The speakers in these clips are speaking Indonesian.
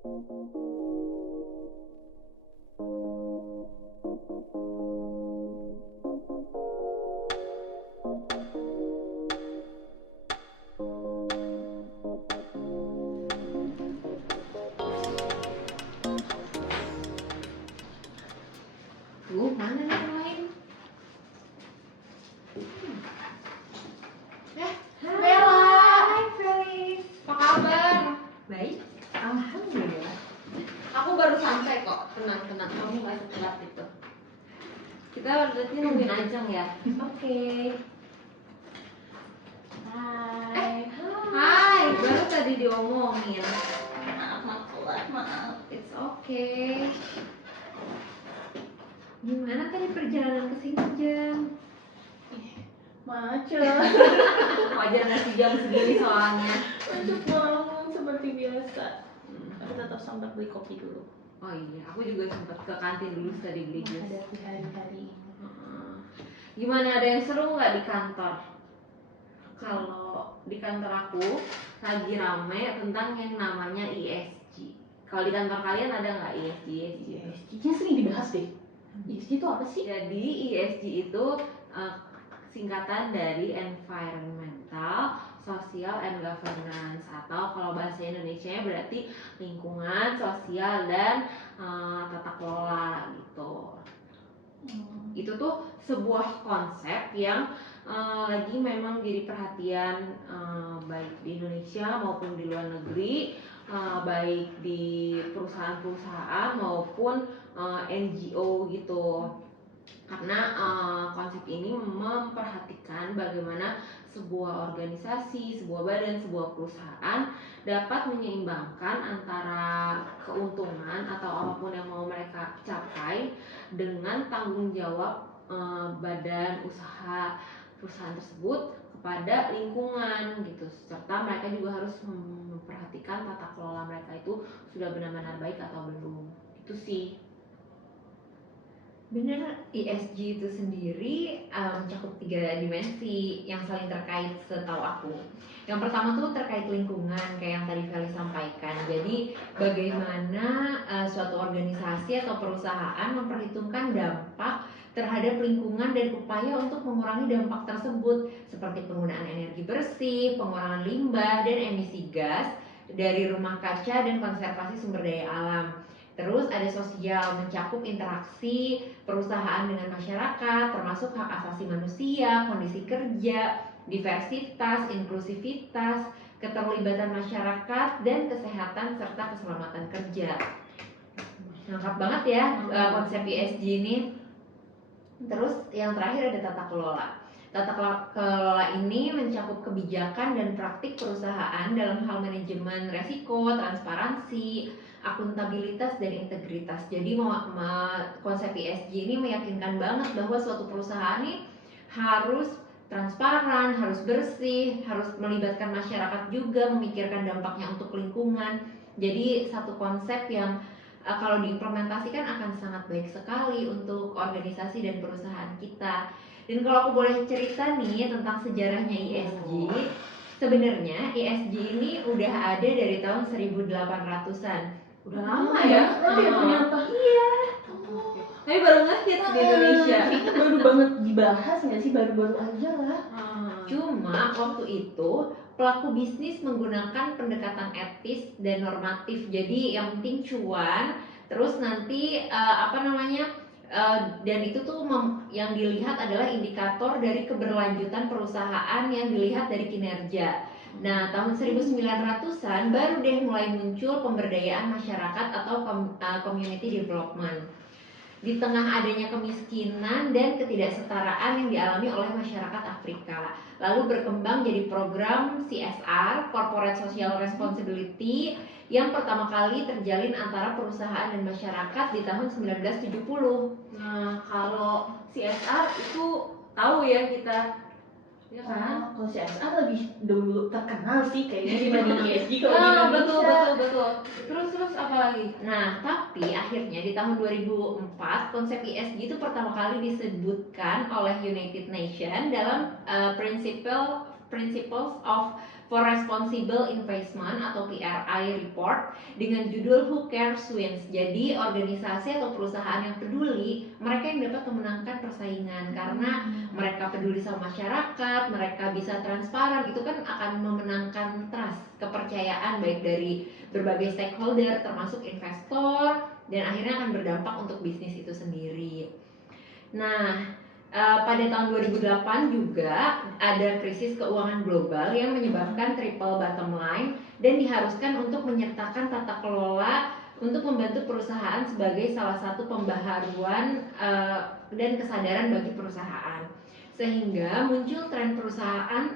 Mana nih yang lain? Bella. Hai Felis. Apa kabar? Baik, alhamdulillah. Aku baru sampai kok. Tenang, kamu nggak telat itu. Kita berarti nungguin Ajeng ya. Oke. Hai. Hai, baru tadi diomongin. Maaf. It's okay. Gimana tadi perjalanan ke sini, Jeng? Macet. Wajar nggak sih jam segini soalnya? Macet banget seperti biasa. Tapi tetap sempat beli kopi dulu. Oh iya, aku juga sempat ke kantin dulu tadi beli jus. Menghadapi hari-hari ini. Gimana, ada yang seru nggak di kantor? Kalau di kantor aku lagi rame tentang yang namanya ESG. Kalau di kantor kalian ada nggak ESG? ESG-nya sering dibahas deh. ESG itu apa sih? Jadi ESG itu singkatan dari Environmental, Social, and Governance, atau kalau bahasa Indonesia berarti lingkungan, sosial, dan tata kelola gitu. Itu tuh sebuah konsep yang lagi memang jadi perhatian baik di Indonesia maupun di luar negeri, baik di perusahaan-perusahaan maupun NGO gitu. Karena konsep ini memperhatikan bagaimana sebuah organisasi, sebuah badan, sebuah perusahaan dapat menyeimbangkan antara keuntungan atau apapun yang mau mereka capai dengan tanggung jawab badan usaha perusahaan tersebut kepada lingkungan gitu, serta mereka juga harus memperhatikan tata kelola mereka itu sudah benar-benar baik atau belum. Itu sih. Bener, ESG itu sendiri mencakup 3 dimensi yang saling terkait setahu aku. Yang pertama tuh terkait lingkungan, kayak yang tadi Feli sampaikan. Jadi bagaimana suatu organisasi atau perusahaan memperhitungkan dampak terhadap lingkungan dan upaya untuk mengurangi dampak tersebut, seperti penggunaan energi bersih, pengurangan limbah dan emisi gas dari rumah kaca, dan konservasi sumber daya alam. Terus ada sosial, mencakup interaksi perusahaan dengan masyarakat, termasuk hak asasi manusia, kondisi kerja, diversitas, inklusivitas, keterlibatan masyarakat, dan kesehatan serta keselamatan kerja. Lengkap banget ya konsep ESG ini. Terus yang terakhir ada tata kelola. Tata kelola ini mencakup kebijakan dan praktik perusahaan dalam hal manajemen resiko, transparansi, akuntabilitas, dan integritas. Jadi konsep ESG ini meyakinkan banget bahwa suatu perusahaan ini harus transparan, harus bersih, harus melibatkan masyarakat juga, memikirkan dampaknya untuk lingkungan. Jadi satu konsep yang kalau diimplementasikan akan sangat baik sekali untuk organisasi dan perusahaan kita. Dan kalau aku boleh cerita nih tentang sejarahnya ESG, sebenarnya ESG ini udah ada dari tahun 1800-an. Udah lama ya? Ternyata. Iya. Tapi baru ngehits di Indonesia. Itu baru banget dibahas nggak sih, baru-baru aja lah. Cuma waktu itu pelaku bisnis menggunakan pendekatan etis dan normatif. Jadi yang penting cuan, terus nanti dan itu tuh yang dilihat adalah indikator dari keberlanjutan perusahaan yang dilihat dari kinerja. Nah, tahun 1900-an baru deh mulai muncul pemberdayaan masyarakat atau community development. Di tengah adanya kemiskinan dan ketidaksetaraan yang dialami oleh masyarakat Afrika, lalu berkembang jadi program CSR, Corporate Social Responsibility, yang pertama kali terjalin antara perusahaan dan masyarakat di tahun 1970. Nah, kalau CSR itu tahu ya kita, ya kan? Kalau CSR lebih dulu terkenal sih kayaknya dibanding ESG kalau di Indonesia. Betul. Terus apa lagi? Nah, tapi akhirnya di tahun 2004 konsep ESG itu pertama kali disebutkan oleh United Nations dalam Principle Principles for Responsible Investment atau PRI report dengan judul Who Cares Wins. Jadi organisasi atau perusahaan yang peduli, mereka yang dapat memenangkan persaingan karena mereka peduli sama masyarakat, mereka bisa transparan, itu kan akan memenangkan trust, kepercayaan baik dari berbagai stakeholder termasuk investor, dan akhirnya akan berdampak untuk bisnis itu sendiri. Nah, pada tahun 2008 juga ada krisis keuangan global yang menyebabkan triple bottom line dan diharuskan untuk menyertakan tata kelola untuk membantu perusahaan sebagai salah satu pembaharuan dan kesadaran bagi perusahaan. Sehingga muncul tren perusahaan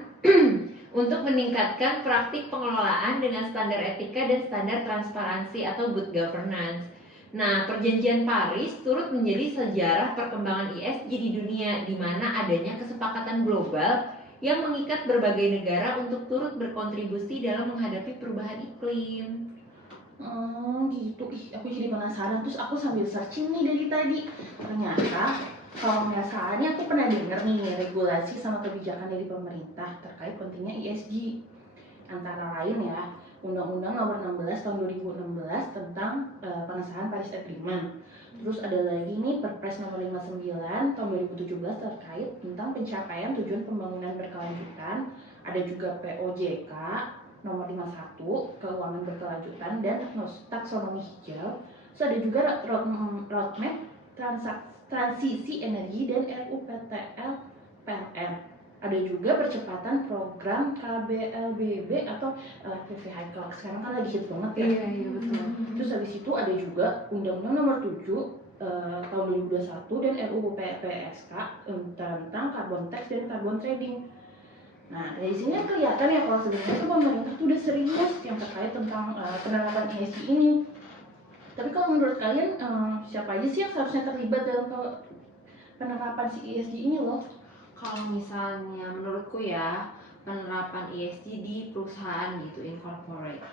untuk meningkatkan praktik pengelolaan dengan standar etika dan standar transparansi atau good governance. Nah, Perjanjian Paris turut menjadi sejarah perkembangan ESG di dunia, di mana adanya kesepakatan global yang mengikat berbagai negara untuk turut berkontribusi dalam menghadapi perubahan iklim. Gitu. Aku jadi penasaran. Terus aku sambil searching nih dari tadi. Ternyata kalau nggak salah nih aku pernah denger nih regulasi sama kebijakan dari pemerintah terkait pentingnya ESG. Antara lain ya, Undang-Undang Nomor 16 Tahun 2016 tentang pengesahan Paris Agreement. Terus ada lagi nih Perpres Nomor 59 Tahun 2017 terkait tentang pencapaian tujuan pembangunan berkelanjutan. Ada juga POJK Nomor 51 Keuangan Berkelanjutan dan Taksonomi Hijau. Terus ada juga Roadmap Transisi Energi dan RUPTL PLN. Ada juga percepatan program KBLBB atau electric vehicle. Sekarang kan lagi hit banget ya. Iya betul. Terus habis itu ada juga Undang-Undang Nomor 7 tahun 2021 dan RUU PPSK tentang carbon tax dan carbon trading. Nah, dari sini kelihatan ya kalau sebenarnya tuh pemerintah tuh udah serius yang terkait tentang penerapan ESG ini. Tapi kalau menurut kalian siapa aja sih yang seharusnya terlibat dalam penerapan si ESG ini loh? Kalau misalnya menurutku ya, penerapan ESG di perusahaan gitu, incorporate,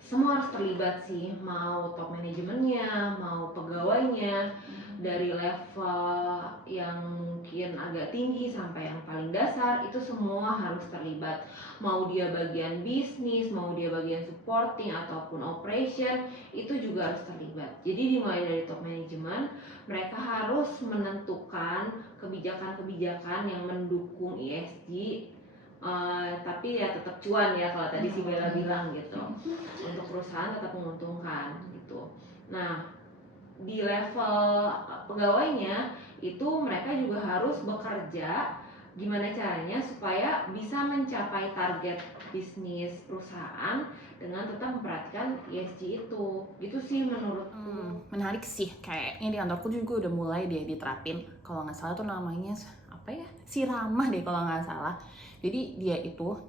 semua harus terlibat sih, mau top manajemennya, mau pegawainya, dari level yang mungkin agak tinggi sampai yang paling dasar, itu semua harus terlibat. Mau dia bagian bisnis, mau dia bagian supporting ataupun operation, itu juga harus terlibat. Jadi dimulai dari top manajemen, mereka harus menentukan kebijakan-kebijakan yang mendukung ESG, tapi ya tetap cuan ya kalau tadi si Bella bilang gitu, untuk perusahaan tetap menguntungkan gitu. Nah, di level pegawainya itu mereka juga harus bekerja gimana caranya supaya bisa mencapai target bisnis perusahaan dengan tetap memperhatikan ESG itu. Gitu sih menurutku. Menarik sih, kayaknya di kantorku juga udah mulai deh diterapin. Kalau nggak salah tuh namanya apa ya, si Ramah deh kalau nggak salah. Jadi dia itu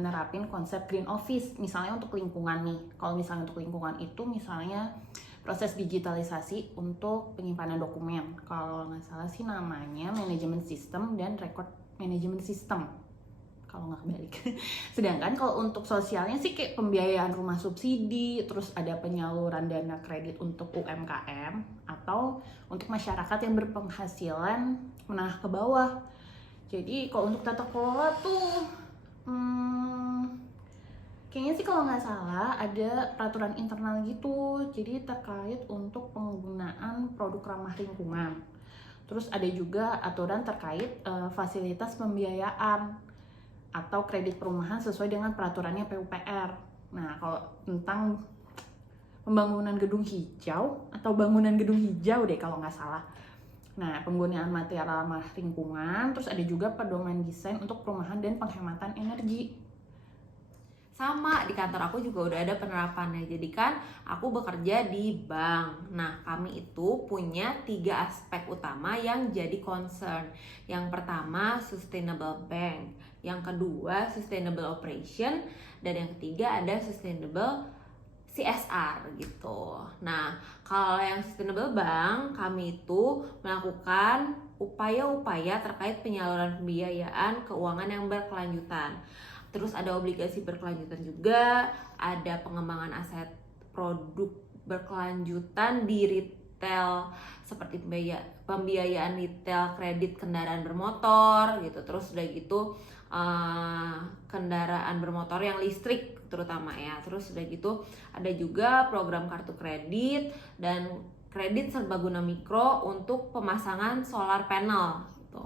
nerapin konsep green office, misalnya untuk lingkungan nih. Kalau misalnya untuk lingkungan itu misalnya proses digitalisasi untuk penyimpanan dokumen. Kalau nggak salah sih namanya manajemen sistem dan record management system. Kalau nggak kebalik. Sedangkan kalau untuk sosialnya sih kayak pembiayaan rumah subsidi, terus ada penyaluran dana kredit untuk UMKM atau untuk masyarakat yang berpenghasilan menengah ke bawah. Jadi kalau untuk tata kelola tuh kayaknya sih kalau nggak salah ada peraturan internal gitu, jadi terkait untuk penggunaan produk ramah lingkungan. Terus ada juga aturan terkait fasilitas pembiayaan atau kredit perumahan sesuai dengan peraturannya PUPR. Nah, kalau tentang pembangunan gedung hijau atau bangunan gedung hijau deh kalau nggak salah. Nah, penggunaan material ramah lingkungan, terus ada juga pedoman desain untuk perumahan dan penghematan energi. Sama, di kantor aku juga udah ada penerapannya. Jadi kan aku bekerja di bank. Nah, kami itu punya 3 aspek utama yang jadi concern. Yang pertama, sustainable bank. Yang kedua, sustainable operation. Dan yang ketiga ada sustainable CSR gitu. Nah, kalau yang sustainable bank, kami itu melakukan upaya-upaya terkait penyaluran pembiayaan keuangan yang berkelanjutan. Terus ada obligasi berkelanjutan juga, ada pengembangan aset produk berkelanjutan di retail seperti pembiayaan retail kredit kendaraan bermotor gitu. Terus udah gitu kendaraan bermotor yang listrik terutama ya. Terus udah gitu ada juga program kartu kredit dan kredit serbaguna mikro untuk pemasangan solar panel gitu.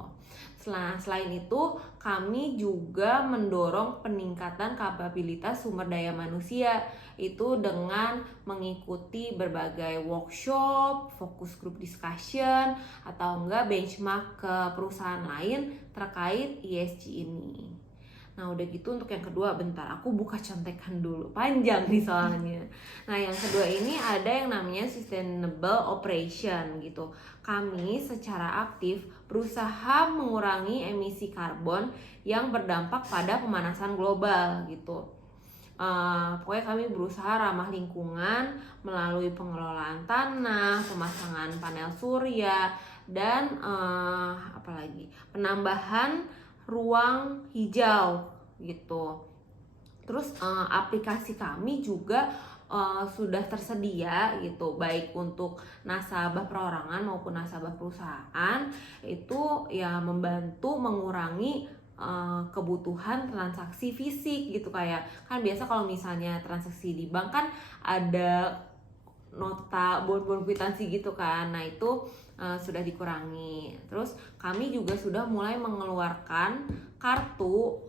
Selain itu kami juga mendorong peningkatan kapabilitas sumber daya manusia itu dengan mengikuti berbagai workshop, focus group discussion, atau enggak benchmark ke perusahaan lain terkait ESG ini. Nah udah gitu untuk yang kedua, bentar aku buka contekan dulu, panjang nih soalnya. Nah yang kedua ini ada yang namanya sustainable operation gitu. Kami secara aktif berusaha mengurangi emisi karbon yang berdampak pada pemanasan global gitu. Pokoknya kami berusaha ramah lingkungan melalui pengelolaan tanah, pemasangan panel surya, dan apalagi penambahan ruang hijau gitu. Terus aplikasi kami juga sudah tersedia gitu, baik untuk nasabah perorangan maupun nasabah perusahaan, itu ya membantu mengurangi kebutuhan transaksi fisik gitu. Kayak kan biasa kalau misalnya transaksi di bank kan ada nota bond kwitansi gitu kan. Nah itu sudah dikurangi. Terus kami juga sudah mulai mengeluarkan kartu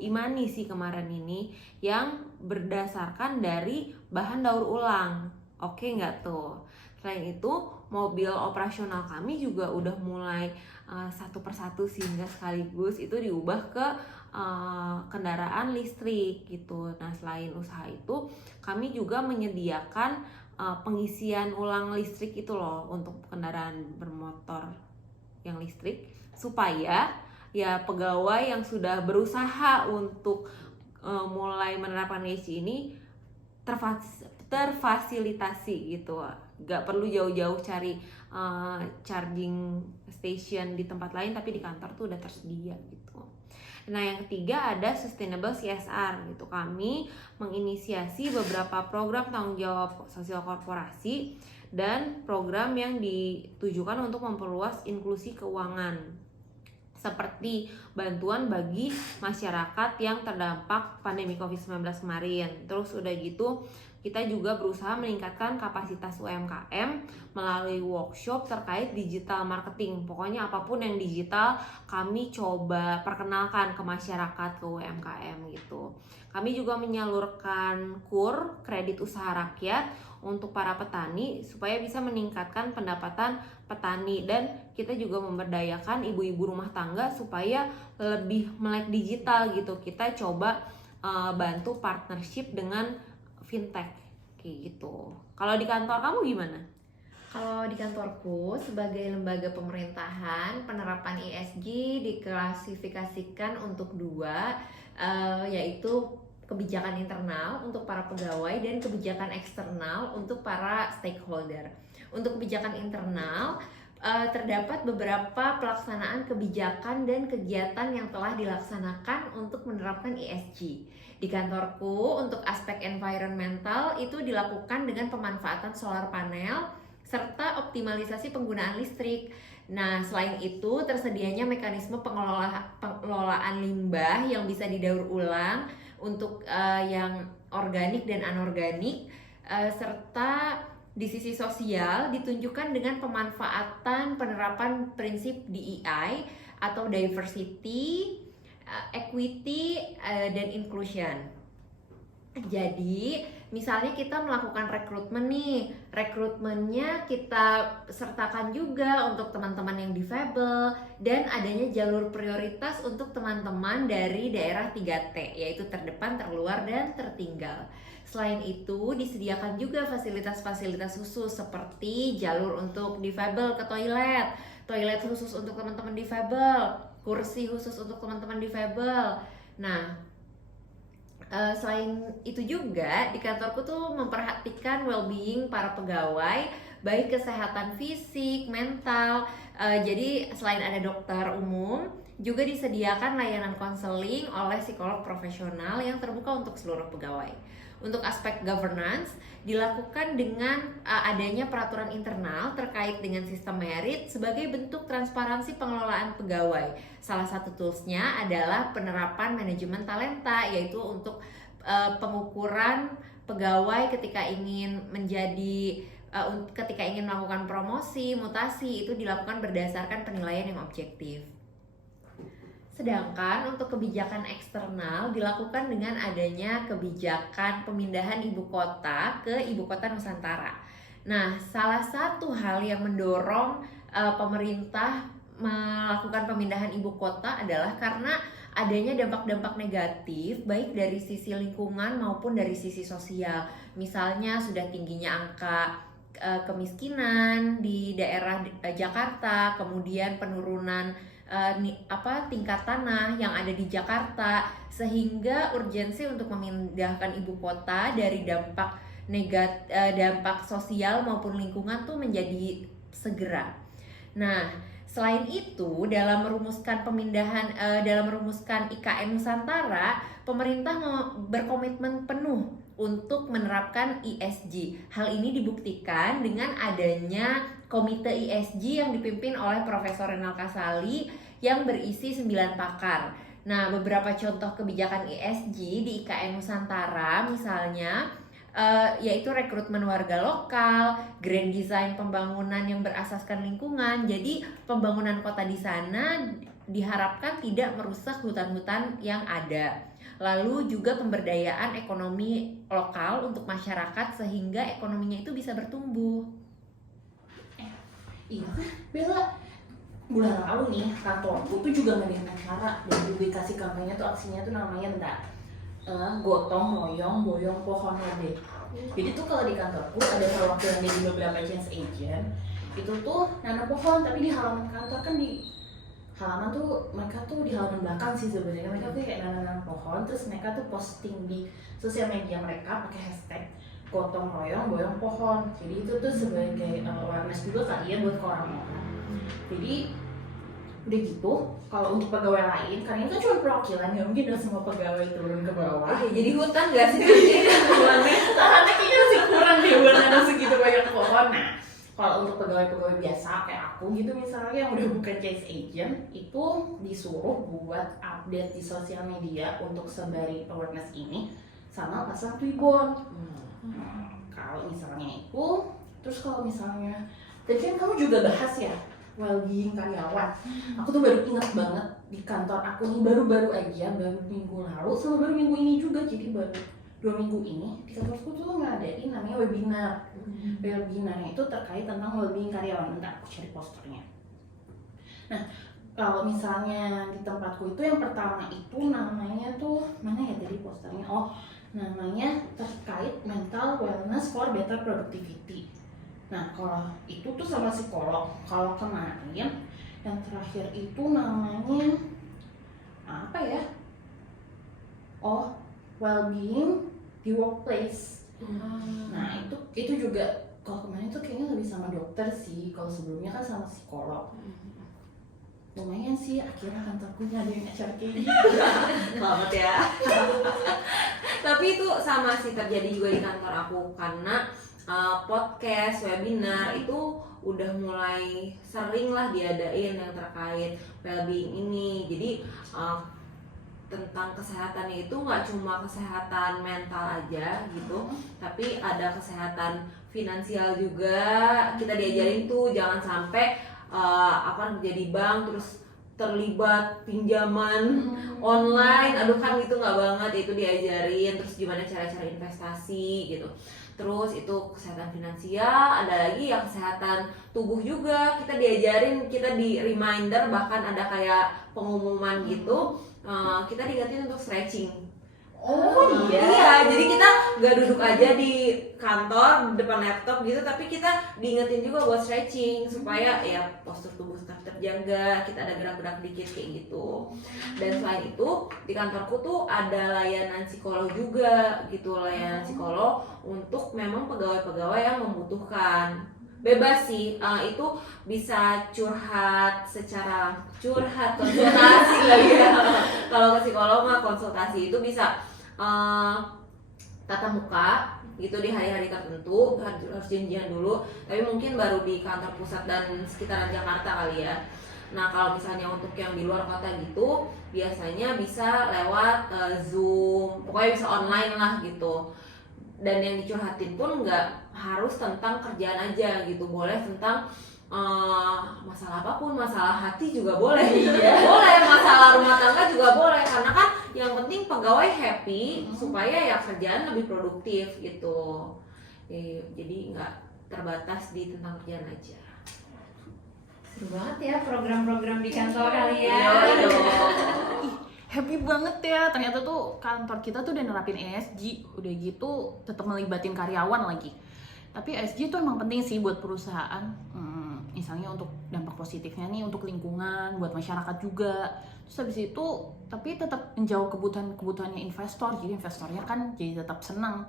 e-money sih kemarin ini yang berdasarkan dari bahan daur ulang. Oke nggak tuh? Selain itu mobil operasional kami juga udah mulai satu persatu sehingga sekaligus itu diubah ke kendaraan listrik gitu. Nah selain usaha itu kami juga menyediakan pengisian ulang listrik itu loh untuk kendaraan bermotor yang listrik, supaya ya pegawai yang sudah berusaha untuk mulai menerapkan ESG ini terfasilitasi gitu, gak perlu jauh-jauh cari charging station di tempat lain, tapi di kantor tuh udah tersedia gitu. Nah yang ketiga ada sustainable CSR gitu. Kami menginisiasi beberapa program tanggung jawab sosial korporasi dan program yang ditujukan untuk memperluas inklusi keuangan, seperti bantuan bagi masyarakat yang terdampak pandemi COVID-19 kemarin. Terus udah gitu kita juga berusaha meningkatkan kapasitas UMKM melalui workshop terkait digital marketing. Pokoknya apapun yang digital kami coba perkenalkan ke masyarakat, ke UMKM gitu. Kami juga menyalurkan KUR, kredit usaha rakyat, untuk para petani supaya bisa meningkatkan pendapatan petani, dan kita juga memberdayakan ibu-ibu rumah tangga supaya lebih melek digital gitu. Kita coba bantu partnership dengan fintech kayak gitu. Kalau di kantor kamu gimana? Kalau di kantorku sebagai lembaga pemerintahan, penerapan ESG diklasifikasikan untuk dua, yaitu kebijakan internal untuk para pegawai dan kebijakan eksternal untuk para stakeholder. Untuk kebijakan internal terdapat beberapa pelaksanaan kebijakan dan kegiatan yang telah dilaksanakan untuk menerapkan ESG. Di kantorku untuk aspek environmental itu dilakukan dengan pemanfaatan solar panel serta optimalisasi penggunaan listrik. Nah, selain itu tersedianya mekanisme pengelolaan limbah yang bisa didaur ulang untuk yang organik dan anorganik, serta di sisi sosial ditunjukkan dengan pemanfaatan penerapan prinsip DEI atau diversity, equity, dan inclusion. Jadi misalnya kita melakukan rekrutmen nih, rekrutmennya kita sertakan juga untuk teman-teman yang difabel, dan adanya jalur prioritas untuk teman-teman dari daerah 3T, yaitu terdepan, terluar, dan tertinggal. Selain itu disediakan juga fasilitas-fasilitas khusus seperti jalur untuk difabel ke toilet, toilet khusus untuk teman-teman difabel, kursi khusus untuk teman-teman difabel. Nah, selain itu juga di kantorku tuh memperhatikan well-being para pegawai, baik kesehatan fisik, mental. Jadi selain ada dokter umum, juga disediakan layanan konseling oleh psikolog profesional yang terbuka untuk seluruh pegawai. Untuk aspek governance, dilakukan dengan adanya peraturan internal terkait dengan sistem merit sebagai bentuk transparansi pengelolaan pegawai. Salah satu toolsnya adalah penerapan manajemen talenta, yaitu untuk pengukuran pegawai ketika ingin melakukan promosi, mutasi, itu dilakukan berdasarkan penilaian yang objektif. Sedangkan untuk kebijakan eksternal dilakukan dengan adanya kebijakan pemindahan ibu kota ke ibu kota Nusantara. Nah, salah satu hal yang mendorong pemerintah melakukan pemindahan ibu kota adalah karena adanya dampak-dampak negatif baik dari sisi lingkungan maupun dari sisi sosial. Misalnya sudah tingginya angka kemiskinan di daerah Jakarta, kemudian penurunan tingkat tanah yang ada di Jakarta, sehingga urgensi untuk memindahkan ibu kota dari dampak sosial maupun lingkungan tuh menjadi segera. Nah, selain itu dalam merumuskan IKN Nusantara, pemerintah berkomitmen penuh untuk menerapkan ESG. Hal ini dibuktikan dengan adanya Komite ESG yang dipimpin oleh Profesor Renal Kasali yang berisi 9 pakar. Nah, beberapa contoh kebijakan ESG di IKN Nusantara misalnya yaitu rekrutmen warga lokal, grand design pembangunan yang berasaskan lingkungan. Jadi pembangunan kota di sana diharapkan tidak merusak hutan-hutan yang ada. Lalu juga pemberdayaan ekonomi lokal untuk masyarakat sehingga ekonominya itu bisa bertumbuh. Iya kan, Bella, bulan lalu nih kantorku tuh juga ngadain acara dan publikasi kampanye tuh aksinya tuh namanya gotong royong boyong pohon lade. Jadi tuh kalau di kantorku ada perwakilan dari beberapa change agent itu tuh nanam pohon, tapi di halaman kantor kan di halaman tuh mereka tuh di halaman belakang sih sebenarnya mereka tuh kayak nanam pohon, terus mereka tuh posting di sosial media mereka pakai hashtag gotong royong boyong pohon. Jadi itu tuh sebagai awareness juga kali ya buat orang-orang. Jadi udah gitu, kalau untuk pegawai lain, karena ini kan cuma perwakilan, ya mungkin udah semua pegawai turun ke bawah. Jadi hutan gak sih nanti? Tahannya kayaknya masih kurang deh buat nanam segitu banyak pohon. Nah, kalau untuk pegawai-pegawai biasa kayak aku gitu misalnya yang udah bukan change agent, itu disuruh buat update di sosial media untuk sebarin awareness ini sama pasang Twibbon. Kalau misalnya itu, terus kalau misalnya tadi kan kamu juga bahas ya well-being karyawan. Aku tuh baru ingat banget di kantor aku nih baru minggu lalu sama baru minggu ini juga, jadi baru 2 minggu ini di kantorku tuh ngadain namanya webinar. Webinarnya itu terkait tentang well-being karyawan. Bentar, aku cari posternya. Nah, kalau misalnya di tempatku itu yang pertama itu namanya tuh mana ya tadi posternya? Oh, namanya terkait mental wellness for better productivity. Nah, kalau itu tuh sama psikolog. Kalau kemarin yang terakhir itu namanya apa ya? Oh, well-being di workplace. Nah, itu juga kalau kemarin tuh kayaknya lebih sama dokter sih. Kalau sebelumnya kan sama psikolog. Lumayan sih, akhirnya kantorku ngadain acara kayak gitu. Selamat ya. Tapi itu sama sih terjadi juga di kantor aku, karena podcast, webinar itu udah mulai sering lah diadain yang terkait well-being ini. Jadi tentang kesehatannya itu nggak cuma kesehatan mental aja gitu, tapi ada kesehatan finansial juga. Kita diajarin tuh jangan sampai jadi bank terus terlibat pinjaman online. Aduh kan itu nggak banget, itu diajarin. Terus gimana cara-cara investasi gitu. Terus itu kesehatan finansial, ada lagi yang kesehatan tubuh juga. Kita diajarin, kita di reminder, bahkan ada kayak pengumuman gitu. Kita diingetin untuk stretching. Oh iya. Iya, jadi kita nggak duduk aja di kantor depan laptop gitu, tapi kita diingetin juga buat stretching supaya ya postur tubuh tetap terjaga, kita ada gerak-gerak dikit kayak gitu. Dan selain itu di kantorku tuh ada layanan psikolog juga gitu, layanan psikolog untuk memang pegawai-pegawai yang membutuhkan. Bebas sih, itu bisa curhat konsultasi lagi ya. Kalau ke psikolog mah konsultasi itu bisa tatap muka gitu di hari-hari tertentu, harus janjian dulu, tapi mungkin baru di kantor pusat dan sekitaran Jakarta kali ya. Nah kalau misalnya untuk yang di luar kota gitu biasanya bisa lewat Zoom, pokoknya bisa online lah gitu. Dan yang dicurhatin pun nggak harus tentang kerjaan aja gitu, boleh tentang masalah apapun, masalah hati juga boleh, boleh, masalah rumah tangga juga boleh, karena kan yang penting pegawai happy supaya ya kerjaan lebih produktif gitu. Jadi nggak terbatas di tentang kerjaan aja. Seru banget ya program-program di kantor kalian. Iya. Ih, happy banget ya, ternyata tuh kantor kita tuh udah nerapin ESG, udah gitu tetap melibatin karyawan lagi. Tapi ESG tuh emang penting sih buat perusahaan, misalnya untuk dampak positifnya nih untuk lingkungan, buat masyarakat juga. Terus habis itu tapi tetap menjauh kebutuhannya investor, jadi investornya kan jadi tetap senang.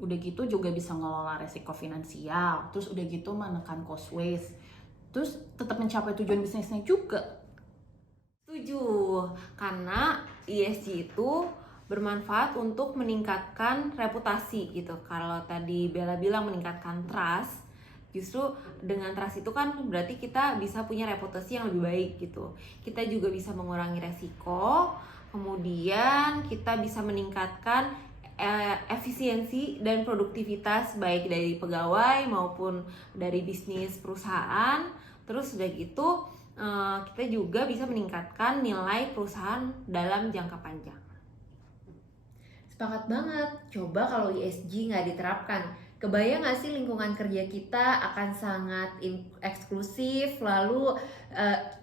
Udah gitu juga bisa ngelola resiko finansial, terus udah gitu menekan cost waste, terus tetap mencapai tujuan bisnisnya juga. Setuju, karena ESG itu bermanfaat untuk meningkatkan reputasi gitu. Kalau tadi Bella bilang meningkatkan trust, justru dengan trust itu kan berarti kita bisa punya reputasi yang lebih baik gitu. Kita juga bisa mengurangi resiko, kemudian kita bisa meningkatkan efisiensi dan produktivitas baik dari pegawai maupun dari bisnis perusahaan. Terus udah gitu kita juga bisa meningkatkan nilai perusahaan dalam jangka panjang. Sepakat banget. Coba kalau ESG nggak diterapkan, kebayang nggak sih lingkungan kerja kita akan sangat eksklusif, lalu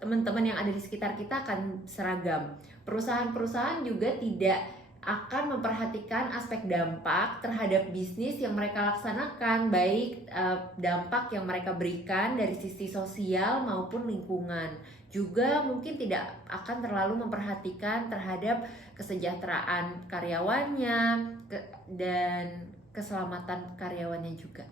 teman-teman yang ada di sekitar kita akan seragam. Perusahaan-perusahaan juga tidak akan memperhatikan aspek dampak terhadap bisnis yang mereka laksanakan, baik dampak yang mereka berikan dari sisi sosial maupun lingkungan. Juga mungkin tidak akan terlalu memperhatikan terhadap kesejahteraan karyawannya dan keselamatan karyawannya juga.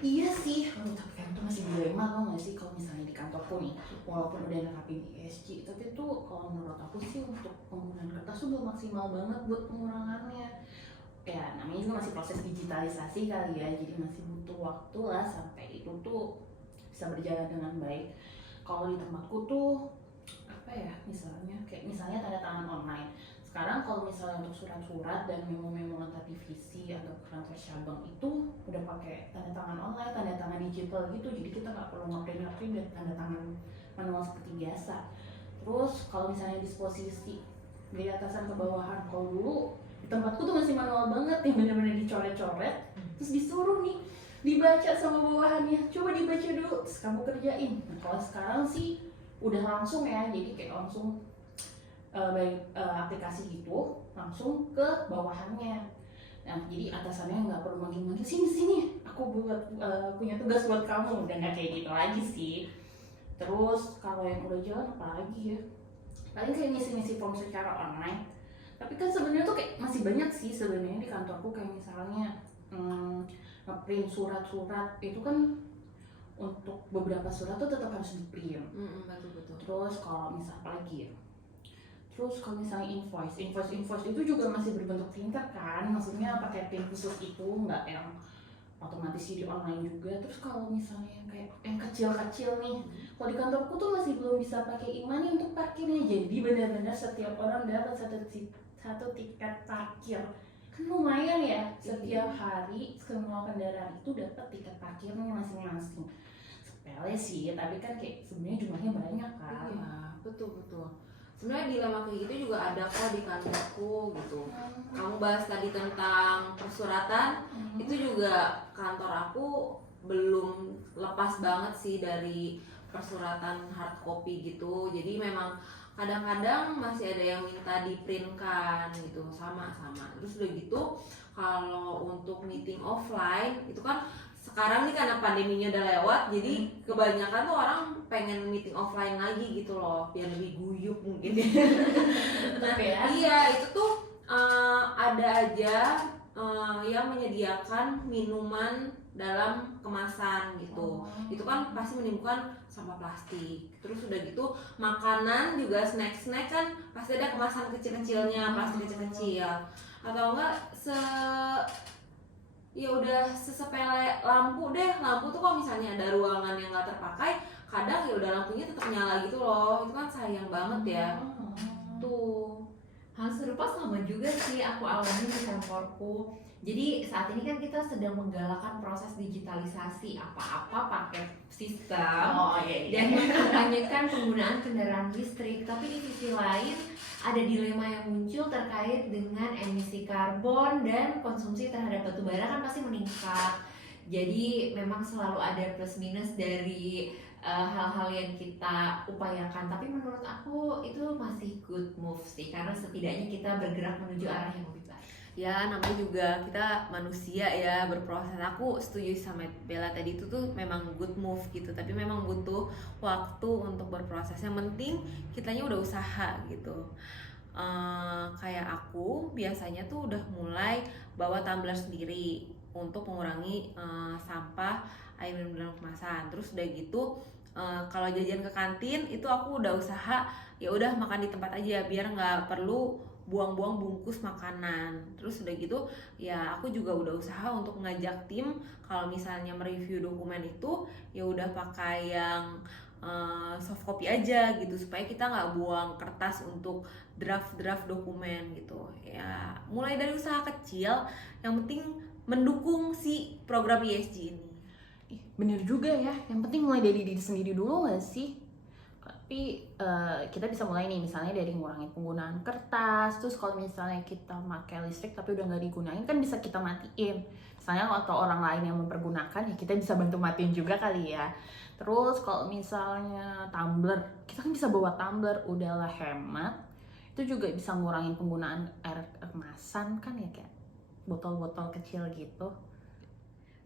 Iya sih, tapi kan tuh masih dilema tau gak sih kalau misalnya di kantorku nih, walaupun udah nerapin ESG, tapi tuh kalau menurut aku sih untuk penggunaan kertas tuh belum maksimal banget buat pengurangannya. Ya namanya juga masih proses digitalisasi kali ya, jadi masih butuh waktu lah sampai itu tuh bisa berjalan dengan baik. Kalau di tempatku tuh apa ya, misalnya tanda tangan online. Sekarang kalau misalnya untuk surat-surat dan memo-memo antar divisi atau kantor cabang itu udah pakai tanda tangan online, tanda tangan digital gitu, jadi kita nggak perlu ngeprint dan tanda tangan manual seperti biasa. Terus kalau misalnya disposisi dari atasan ke bawahan, kalau dulu di tempatku tuh masih manual banget, yang benar-benar dicoret-coret, terus disuruh nih dibaca sama bawahannya, coba dibaca dulu, terus kamu kerjain. Nah kalau sekarang sih udah langsung ya, jadi kayak langsung aplikasi gitu langsung ke bawahannya. Nah jadi atasannya nggak perlu manggil-manggil sini aku buat punya tugas buat kamu, udah nggak kayak gitu lagi sih. Terus kalau yang udah jalan apa lagi ya, paling kayak ngisi form secara online. Tapi kan sebenarnya tuh kayak masih banyak sih sebenarnya di kantorku, kayak misalnya ngeprint surat-surat itu kan untuk beberapa surat tuh tetap harus di-print. Betul. Terus kalau misal apa lagi ya, terus kalau misalnya invoice itu juga masih berbentuk printer kan, maksudnya pakai pin khusus itu, nggak yang otomatis di online juga. Terus kalau misalnya yang kecil-kecil nih, kalau di kantorku tuh masih belum bisa pakai e-money untuk parkirnya, jadi benar-benar setiap orang dapat satu tiket parkir. Kan lumayan ya, setiap hari semua kendaraan itu dapat tiket parkirnya masing-masing. Sepele sih, tapi kan kayak sebenarnya jumlahnya banyak kan. Iya, betul. Sebenarnya dilema kayak gitu juga ada kok di kantorku gitu. Kamu bahas tadi tentang persuratan, itu juga kantor aku belum lepas banget sih dari persuratan hard copy gitu. Jadi memang kadang-kadang masih ada yang minta di-printkan gitu, sama. Terus udah gitu kalau untuk meeting offline itu kan sekarang nih karena pandeminya udah lewat, jadi kebanyakan tuh orang pengen meeting offline lagi gitu loh, biar lebih guyup mungkin. Nah iya, itu tuh ada aja yang menyediakan minuman dalam kemasan gitu. Itu kan pasti menimbulkan sampah plastik. Terus udah gitu makanan juga, snack kan pasti ada kemasan kecil-kecilnya, plastik kecil-kecil. Atau enggak ya udah sesepele lampu deh. Lampu tuh kalau misalnya ada ruangan yang nggak terpakai, kadang ya udah lampunya tetap nyala gitu loh. Itu kan sayang banget ya. Tuh. Hal serupa sama juga sih aku alami di kantorku. Jadi saat ini kan kita sedang menggalakkan proses digitalisasi, apa-apa pakai sistem dan mengkampanyekan penggunaan kendaraan listrik. Tapi di sisi lain ada dilema yang muncul terkait dengan emisi karbon dan konsumsi terhadap batu bara kan pasti meningkat. Jadi memang selalu ada plus minus dari hal-hal yang kita upayakan, tapi menurut aku itu masih good move sih, karena setidaknya kita bergerak menuju arah yang lebih baik. Ya namanya juga kita manusia ya, berproses. Aku setuju sama Bella tadi, itu tuh memang good move gitu, tapi memang butuh waktu untuk berproses. Yang penting kitanya udah usaha gitu. Kayak aku biasanya tuh udah mulai bawa tumbler sendiri untuk mengurangi sampah air minum dalam kemasan. Terus udah gitu kalau jajan ke kantin itu aku udah usaha ya udah makan di tempat aja biar nggak perlu buang-buang bungkus makanan. Terus udah gitu ya aku juga udah usaha untuk ngajak tim kalau misalnya mereview dokumen itu ya udah pakai yang soft copy aja gitu, supaya kita nggak buang kertas untuk draft dokumen gitu ya. Mulai dari usaha kecil, yang penting mendukung si program ESG ini. Bener juga ya, yang penting mulai dari diri sendiri dulu gak sih? Tapi kita bisa mulai nih, misalnya dari ngurangin penggunaan kertas. Terus kalau misalnya kita pakai listrik tapi udah gak digunain, kan bisa kita matiin. Misalnya atau orang lain yang mempergunakan, ya kita bisa bantu matiin juga kali ya. Terus kalau misalnya tumbler, kita kan bisa bawa tumbler, udahlah hemat. Itu juga bisa ngurangin penggunaan air kemasan kan ya, kayak botol-botol kecil gitu.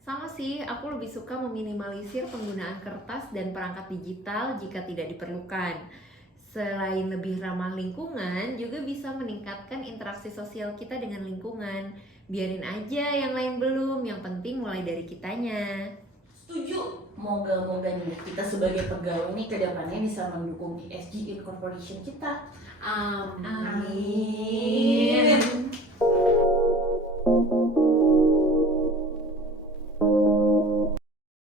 Sama sih, aku lebih suka meminimalisir penggunaan kertas dan perangkat digital jika tidak diperlukan. Selain lebih ramah lingkungan, juga bisa meningkatkan interaksi sosial kita dengan lingkungan. Biarin aja yang lain belum, yang penting mulai dari kitanya. Setuju. Moga-moga nih kita sebagai pegawai nih kedepannya bisa mendukung ESG in corporation kita. Amin.